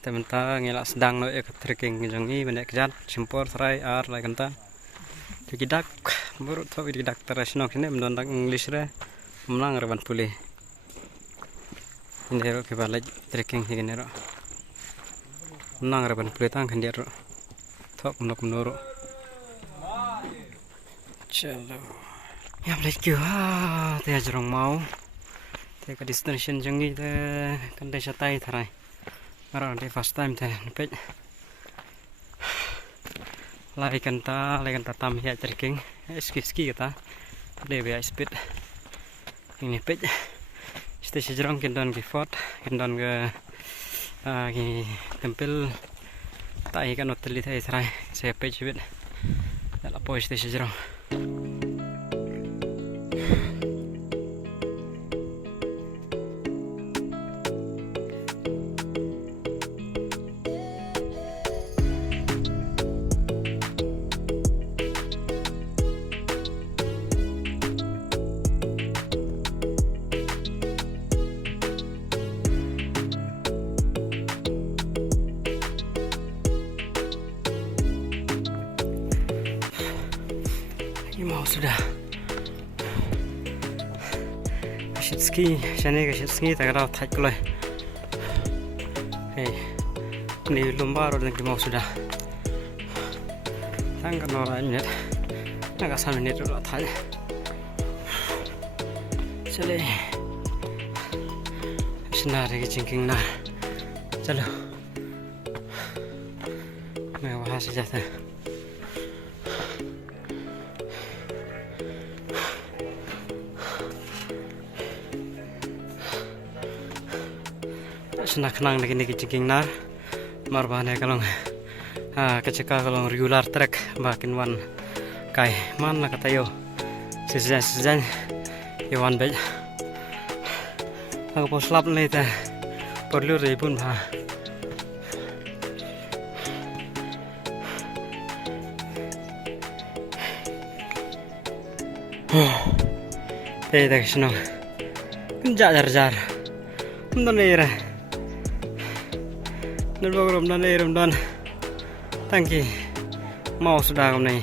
Tementang ngelak sedang no ek trekking jongi benek jat simpor serai ar lai kanta digidak buruk to digidak terasno kene mendondang English re menang reban pulih ini ro ke balai trekking higene ro menang reban pulih tang kan dia ro tok menoro chalo ya boleh ke ha te jarong mau te ka destination jongi te kan desa tai tharai Marah nanti first time teh nepet lari kanta tam ya trekking ski kita lebih speed ini nepet stasi jerong kendon ke fort kendon ke tempel tak ikan hotel itu serai saya pej bit dalam pos stasi jerong mau sudah kasih ski sana kasih ski tak ada tak boleh ini lomba orang yang mau sudah tangga orang ini agak sama ini dulu tak jadi senar lagi jengking nar calo mewah saja tu senak nang lagi jengking nar marbane kalong keceka kalong regular trek bakin wan kai man lah kata yo sejan yawan baik aku poslap nih teh perlu ribun ha tak senang jar mendengar Nurbagurum dan irum dan tangki mau sudah kamu nih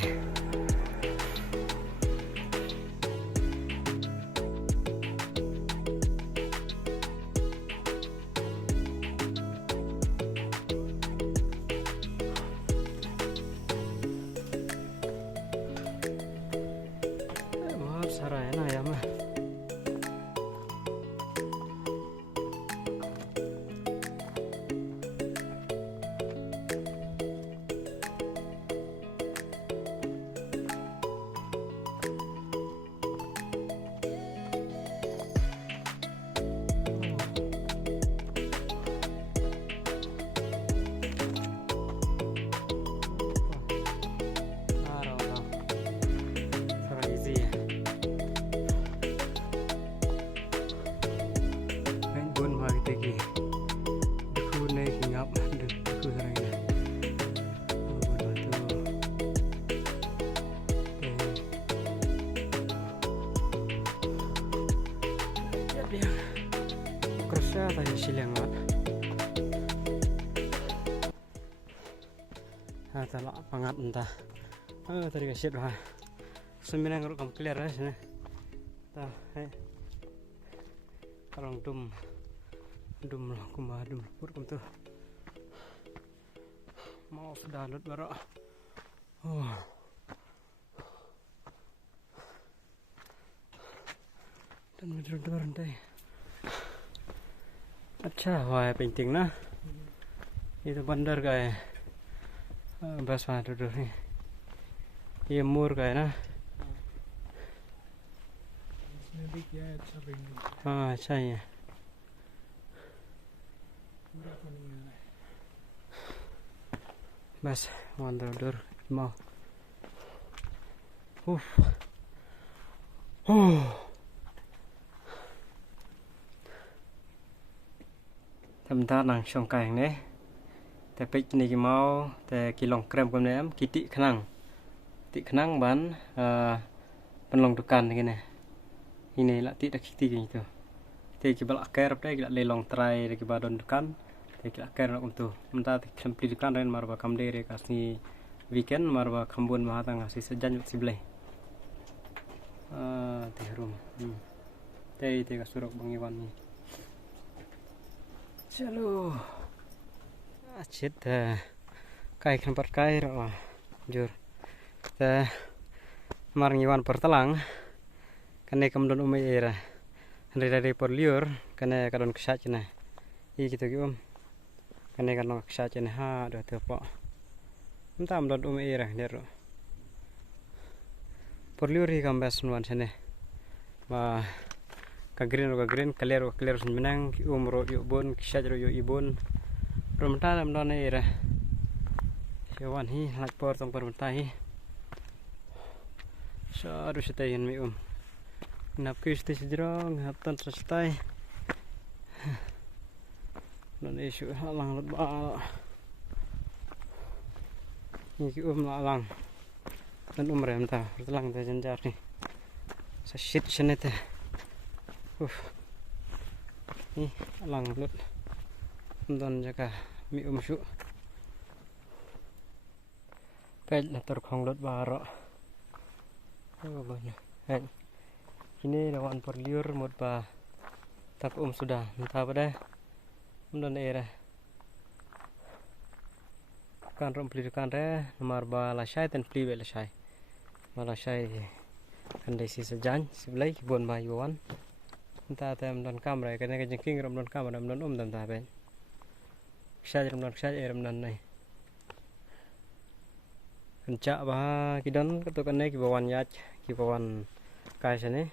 sarayana ya mah kerja tadi silang mat telah pangat entah tadi kasih lah sembilan kalau kamu clear ya sini tah kalau dum lah kumah dum pur kamu tuh mau sudah lut baru dan betul-betul rantai अच्छा हुआ है पेंटिंग ना ये तो बंदर का है बस वहाँ तो है ये मोर का है ना इसमें भी क्या है अच्छा पेंटिंग हाँ अच्छा ही है बस वहाँ दूर mau Tementar nang song kai ne te pek ni ki mau te ki long krem kom nem ki ti khnang ban penlong dukan ni ne ini la ti dak ti gitu te ki bal aker pe ki le long trai ki badon dukan Tekla keren untuk mentah simplifikan ren marba kamdere kasih weekend marba kambun mahatang kasih sejan siblay teh room teh kasurok bangiwan ni chalo acit kai kempat kai ro jur marngiwan pertelang kane kamdon umay era dari porliur kane kadon kesat cina gitu kane kadon kesat cina ha do tepo entah amdon umay era dero porliur hi kambas nuan sene ma kagrin kalero menang umro yubon kesat ro yubon permentan amdon era Yawan hi lapor tong permentan hi Aduh setayin mi nap kis tis jerong hatan selesai dan isu halang lut ba ni ki lalang dan rem ta telang ta janjar ni sa shit senete ni halang lut dan jaga mi syu pel tor khong lut ba ro banyak ini lawan porliur mod ba tak sudah entah pada dan daerah kan rompli kan re nomor ba lasai ten pli lasai malasai kan desi sejan sebelah kebun bayuan entah tem dan kamera kan jengking rom dan kamera dan dan taben saya rom dan dan nai kencak bah kidan ketukan naik kibawan yat kibawan kai sini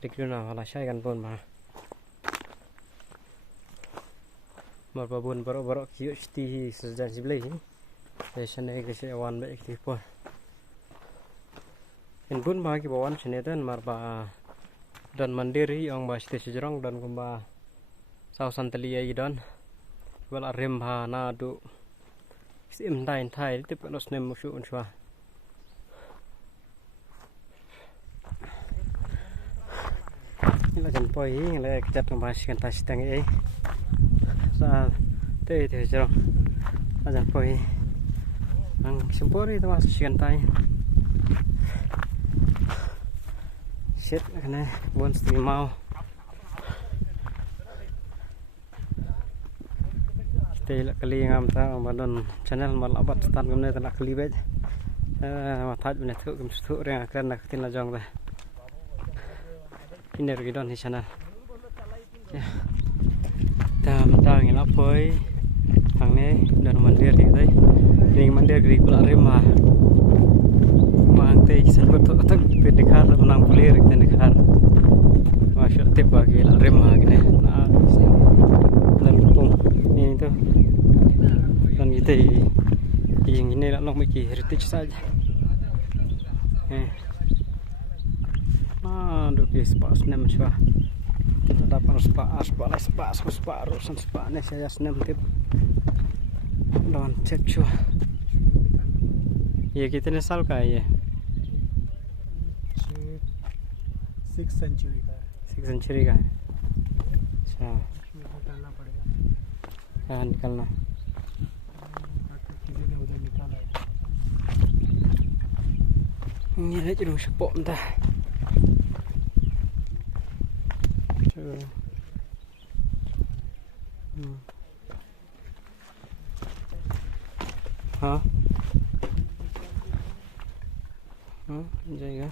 dikiruna malasai kan pun mah marbabun barok kiyo sti sejan sebelah ini sene ke wan ba aktif pun in pun bah kibawan sini dan marba dan mandiri yang bah sti sejerong dan kumba sausan telia idon wal arem ha na du sim thai tip nos nem mushu unswa là chân poi là chặt mà xin ta xin tăng ấy sa tê thì cho là chân poi ang simpori tu mas xin tay set cái này buôn stream mau tê là kali ngam ta mà don channel mà labat start gam này ta là kali bet mà thay bên này thử gam thử riêng cái này tin là jong đây ini lagi don di sana ya mentang ngelap boy hangne dan mandir di tadi ini mandir di Pulau Rema mang teh kisan betul tak pendekar menang pulir pendekar masya tip bagi la Rema gini nah dan pung ini tuh dan kita yang ini lah nok miki heritage saja aduh spa snem spa dapat spa rusan spa nih saya snem tip don cek cu ये कितने साल का है ये 6th century का है 6th century का है अच्छा निकालना पड़ेगा कहाँ निकालना किसी ने उधर निकाला है ये है जो sepok entah हाँ जाएगा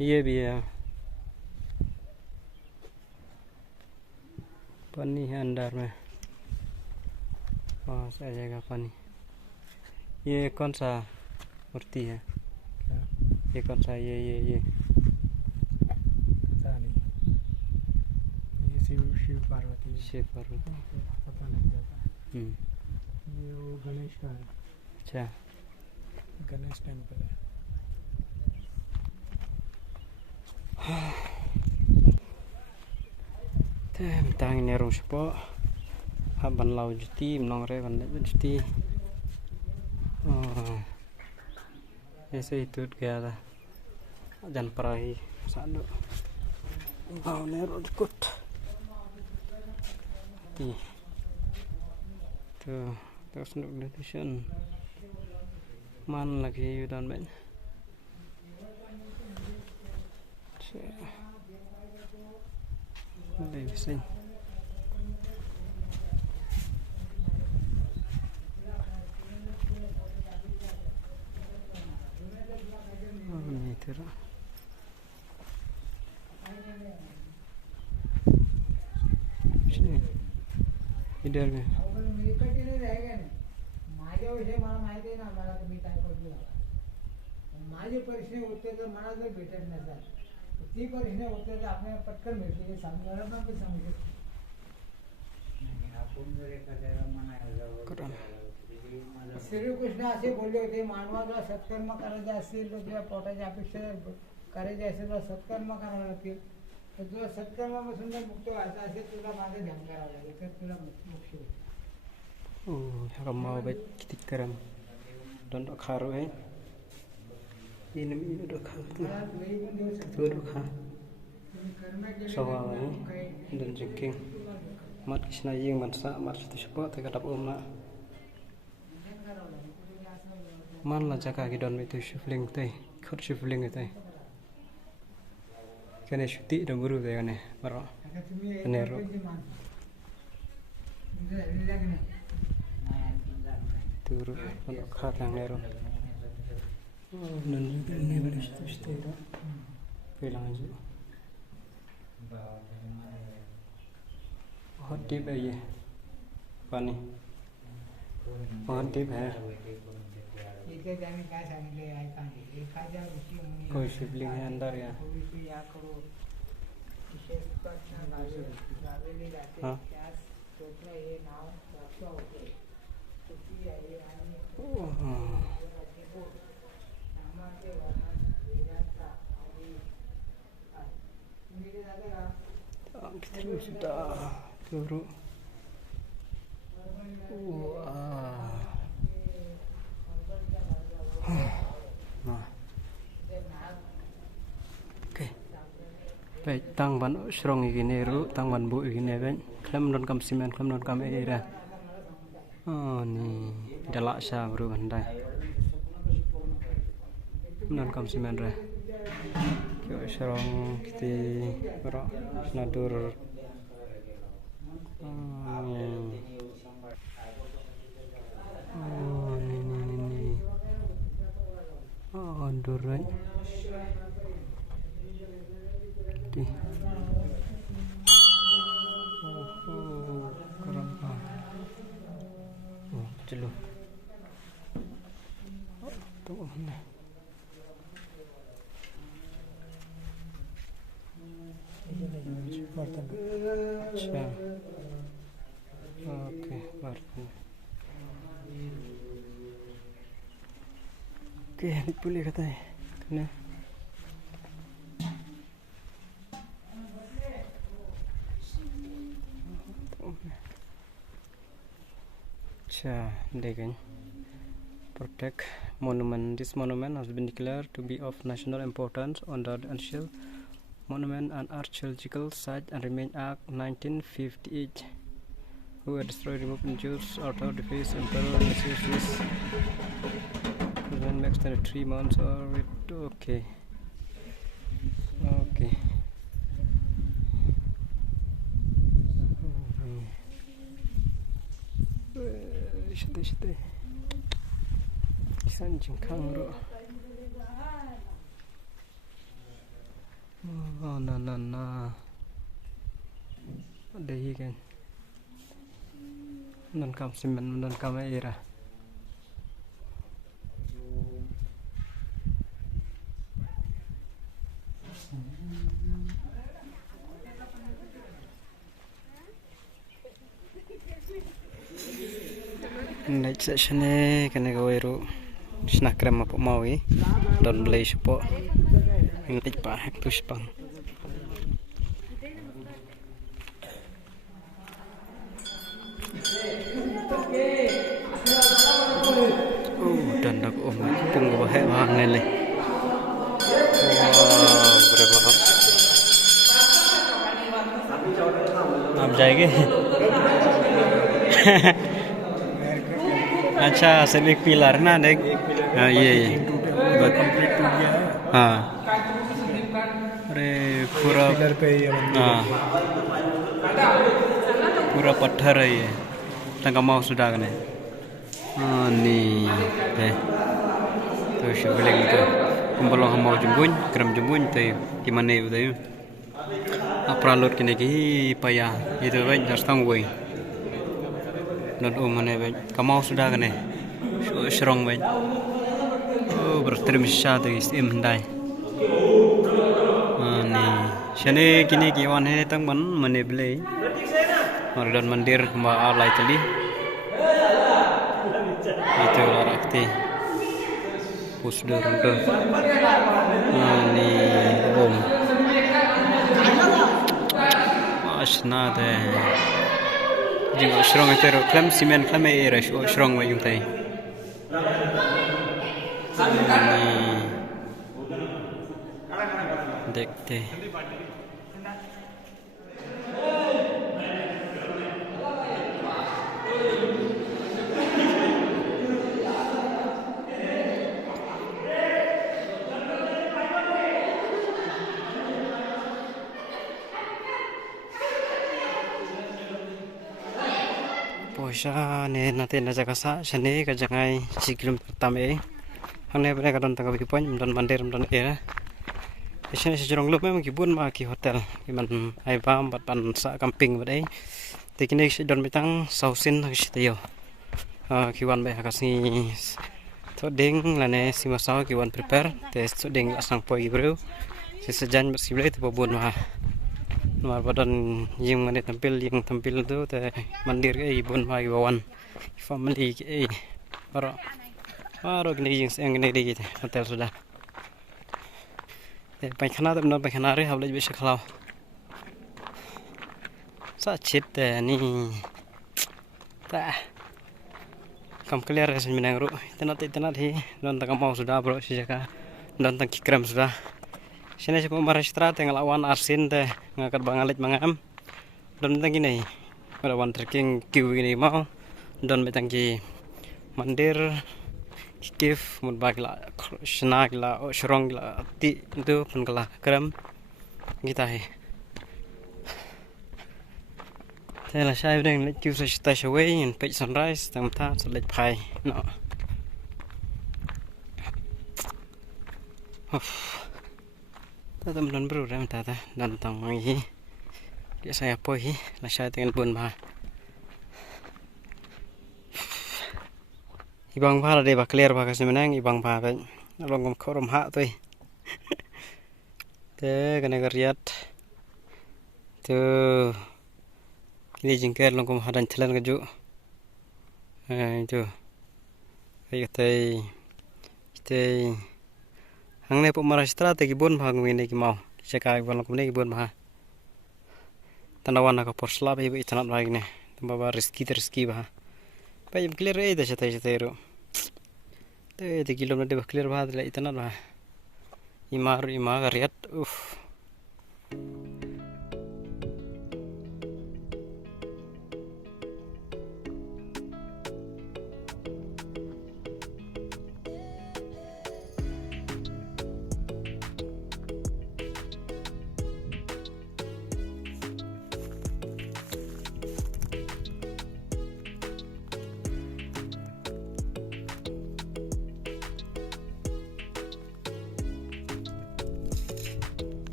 ये भी है पानी है अंदर में वहाँ से आ जाएगा पानी ये कौन सा मूर्ति है क्या ये कौन सा ये पता नहीं ये शिव पार्वती पता नहीं जाता है ये वो गणेश का है अच्छा गणेश टेम्पल है tang ini rong sepo haban lau juti menong re ban juti ऐसे ही टूट गया था जन पराही सालो भाव ने रोज कुट Tuh, terus notification. Man lagi udah main. Đây xinh. Ini terus. Sini. Idar में. माझ्याविषयी मला माहिती आहे ना मला तुम्ही काय पडलं माझे प्रश्न उत्तर जर मला जर भेटत नसतात ती प्रश्न उत्तर जर आपल्याला पटकन भेटले हे सांगायला पण ते सांगू शकतो श्रीकृष्ण असे बोलले होते मानवाला सत्कर्म करायचे असतील तर तुझ्या पोटाच्या अपेक्षा करायचे असेल तर सत्कर्म करावे लागतील तर तुझ्या सत्कर्मापासून जर मुक्त व्हायचं असेल तुला माझं ध्यान करावं लागेल तर तुला मोक्ष होईल Kalau mau baik kita keram dan dok haru ini dok haru tu dok haru soalnya dan jengking mat kisna yang mansa mat itu siapa terkadap umna man lah jaga gidon itu shifling teh kau shifling itu kene shuti dan buru teh kene baru kene ro turun untuk khát yang nero dan juga ini baru situ itu bilang aja hot tip aja pani hot tip है कोई शिवलिंग है अंदर या हाँ Terus sudah turun. Nah. Oke. Baik, tangban serong gini ru, tangban bu gini kan. Klem non kam simen, klem non kam era. Oh nih, jalak sah bro bandai. Non kam simen re. Kyo serong kita bro nadur. Oh nih. Oh duran. Di. Oh keren banget. Oh jelo. Tuh mana? अच्छा ओके बर्तन okay boleh kata kena अच्छा देखें protect monument. This monument has been declared to be of national importance under the Uncial Monument and Archaeological Site and Remain Act 1958. Who had destroyed, removed, injured, alter, defaced, emperor, misused this. Prevent extended 3 months or it. Okay. Okay. Shite. Kisan jengkang bro. Oh na ada hi kan non kam simen non kam era next session ni kena gaweru snakrem apa maui don beli sepo ini pa hektus pang dan nak pung ke bahaya banget le wow berapa आप जाएंगे अच्छा सिर्फ एक पिलर ना देख हाँ ये कंप्लीट टूट गया है हाँ अरे पूरा पिलर पे ही है मंदिर हाँ पूरा पत्थर है ये tangga mau sudah kan ya nih tuh sebelah itu kumpulong mau jembun keram jembun tuh gimana itu apa laut kini payah itu kan harus tanggung non mana kamu sudah kan ya serong baik oh berterima kasih tuh istim hendai nih sini kini kiwan ini tang mana beli dan mandir alai tali itu larakti pusdur untuk ini om asna deh juga serong itu klaim simen klaim era serong wajung tay ini dekte Poisa ne nanti naja kasa seni kajangai si kilometer tame hang ne bene kadon tangga bipon dan mandir dan era sini si jorong lup memang kibun ma ki hotel kiman ai bam bat pan sa camping badai tikini si don bitang sausin si tayo kiwan be hakasi to ding lane si masau kiwan prepare te to ding asang poi bro si sejan bersibelai tu bubun ma Mar badan yang mana tampil tu teh mandir ke ibun mai bawan family ke baru gini yang gini di hotel sudah paikana tu benar paikana re habis bisa kalau sakit ni tak kam clear resin minang ru tenat hi don tak mau sudah bro sejaka don tak kikram sudah sini si pemerintah tengah lawan arsin teh ngangkat bangalit mangam don tang gini lawan trekking kiu gini mau don betangki mandir kif mun bagla snack la serong la ti itu pun kala kram kita he tela sai deng let kiu sa stash away in pitch sunrise tam ta so let pai no teman-teman bro ram tata dan tang hi dia saya poi la saya dengan bun ba ibang ba de ba clear ba kasi menang ibang ba ba long korom ha toi te kana gariat tu kini jingker long kom hadan telan keju itu kayak tei hang ne pemara strategi bon bhag ngene ki mau cekai bon kom ne ki bon bha tanawan ka porslab ibu itanat bhag ne baba riski bha pai clear e da chata ro te kilometer ba clear bha le itanat bha imar gariat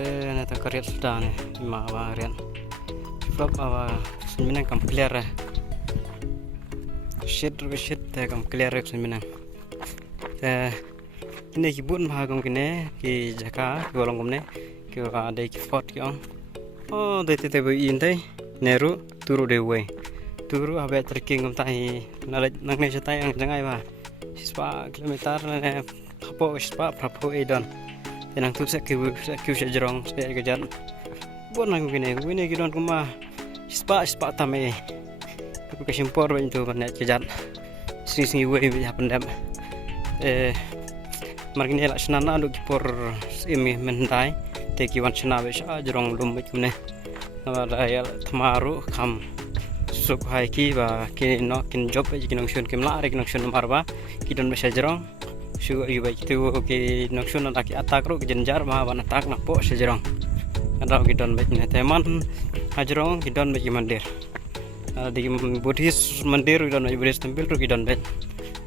Ini tak kariat sudah nih, lima varian. Flop apa? Sebenarnya kam clear ya. Shit kam clear ya sebenarnya. Ini kibun bahagam kene, ki jaka, golong komne, ki ada ki fort ki on. Oh, dete bu intai, neru turu dewe. Turu abe trekking kom tai, nalet nang ne setai ang jangai ba. Sispa kilometer ne, papo sispa papo edon. Tenang tu saya kiu sejerong saya kejar. Buat nang gini kidon kuma. Spa tame. tapi kesimpor banyak tu banyak kejat sing way banyak pendam margini lah senana duk kipor imi mendai teki wan sena be sha jorong lum be kumne namara ya thamaru kham suk hai ki ba ki no kin job be ki nongshun kim la rek nongshun marba ki don be sha jorong su yu ba ki tu ki nongshun na ki atak ro ki jenjar ma ban atak na po sha jorong ada ki don be ne teman hajrong ki don be ki mandir di Buddhist mandir ki don be Buddhist temple ro ki don be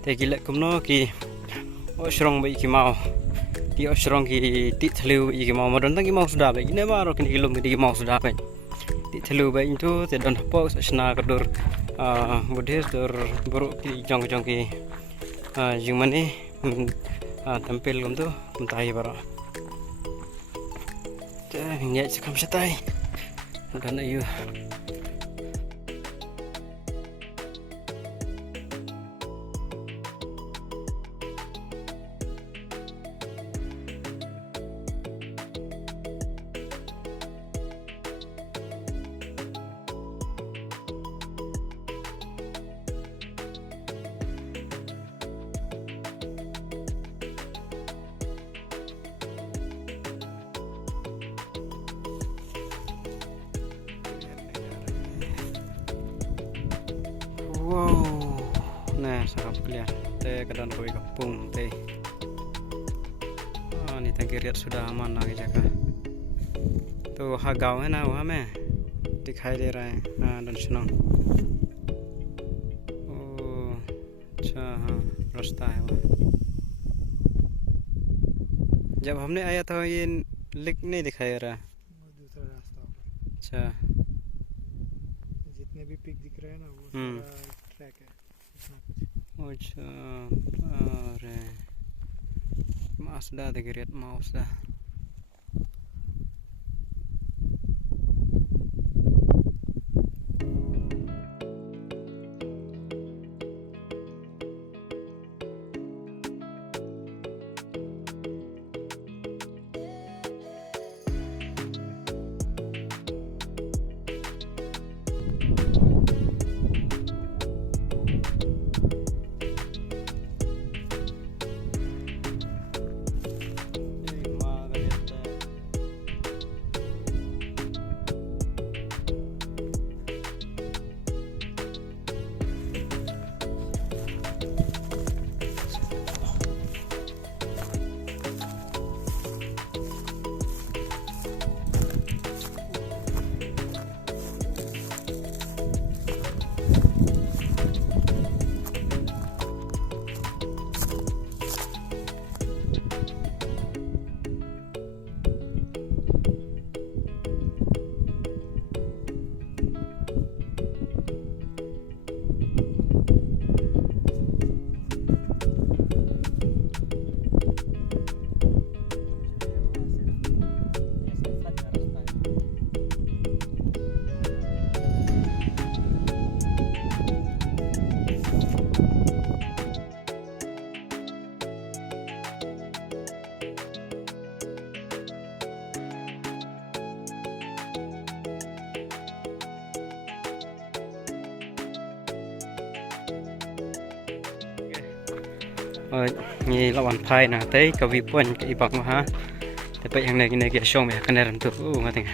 te ki lek kumno ki osrong be ki mau ki osrong ki ti thlu be ki mau modon tang ki mau sudah be ne ma ro ki kilom ki mau sudah be ti thlu be itu te don po sna kadur Buddhist dur buruk ki jong ki jumani tampil kum tu muntai bara te nyek sekam setai dan ayu wow, nah sangat pilihan. Teh kedan koi kapung teh. Ini tangki riat sudah aman lagi jaga. Tuh hagau है ना वहाँ में दिखाई दे रहा है dan senang. Oh, अच्छा हाँ रास्ता है वहाँ. जब हमने आया था ये लिख नहीं दिखाई रहा. दूसरा रास्ता अच्छा. जितने भी पिक दिख रहे हैं ना वो सारा ट्रैक है अच्छा अरे Mazda digeriat Mazda ni lawan phai na tei ka vi pon ka ibak ma ha te pe yang ne ki shom ya kan ram tu ngateng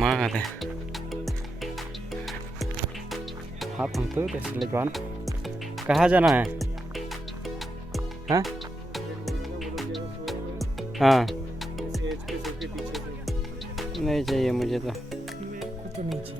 ma ngate आप हम तो कैसे ले जाना कहाँ जाना है हाँ हाँ नहीं चाहिए मुझे तो नहीं चाहिए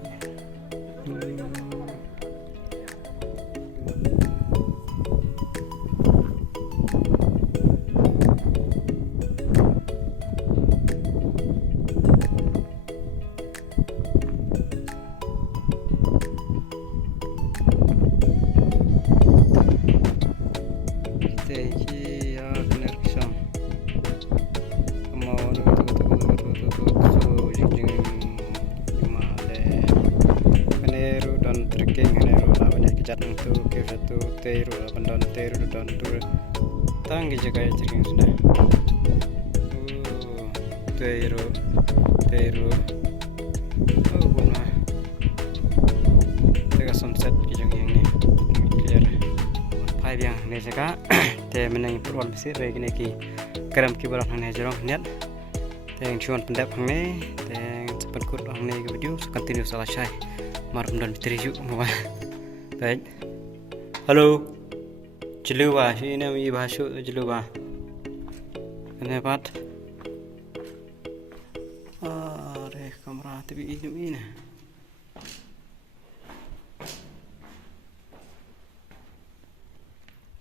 tu ke satu teru pandon teru don tu tanggi jaga trekking sudah teru oh guna tega sunset kijang yang ni clear pai biang ne jaka te menang perol besir re gini ki keram ki barang ne jorong net te yang chuan pendap hang ne te cepat kut hang ne ke video continue salah syai marum dan teriju mo baik halo jeluwa sini mi bahasa jeluwa ne pat re kamera tapi ini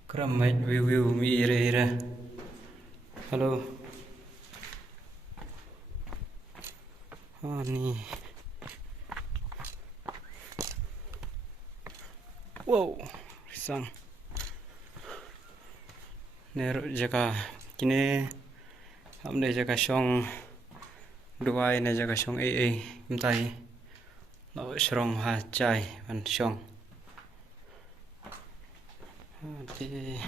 keramai view mi ira halo ni wow risang nero jaka kini amne jaka song duai ne jaka song imtai lo srong ha chai ban song di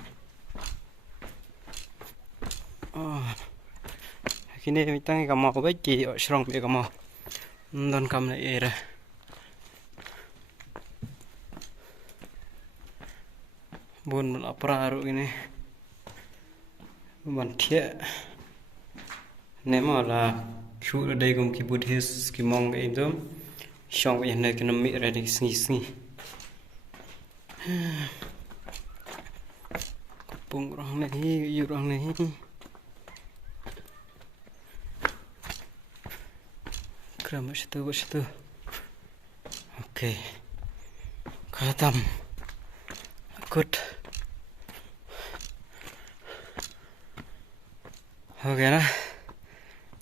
kini mitang kamu baik ki srong be kamu don kam na era bun apra aru ini bantia nema la chu dai gum ki buddhist ki mong be dum song be ne ki mi re di sngi pung rong này yêu rong này kram situ oke khatam good oke na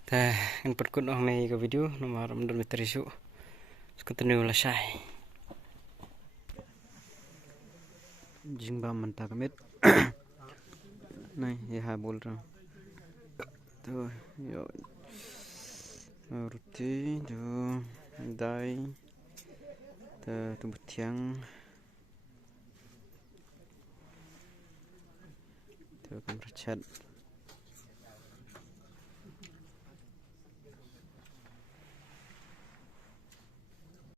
ta kan perkut rong này ke video nomor mendon miterisu continue la sai jingba manta kamit नहीं यहाँ बोल रहा हूँ तो यो रुti जो dai tu butiang tu kamera chat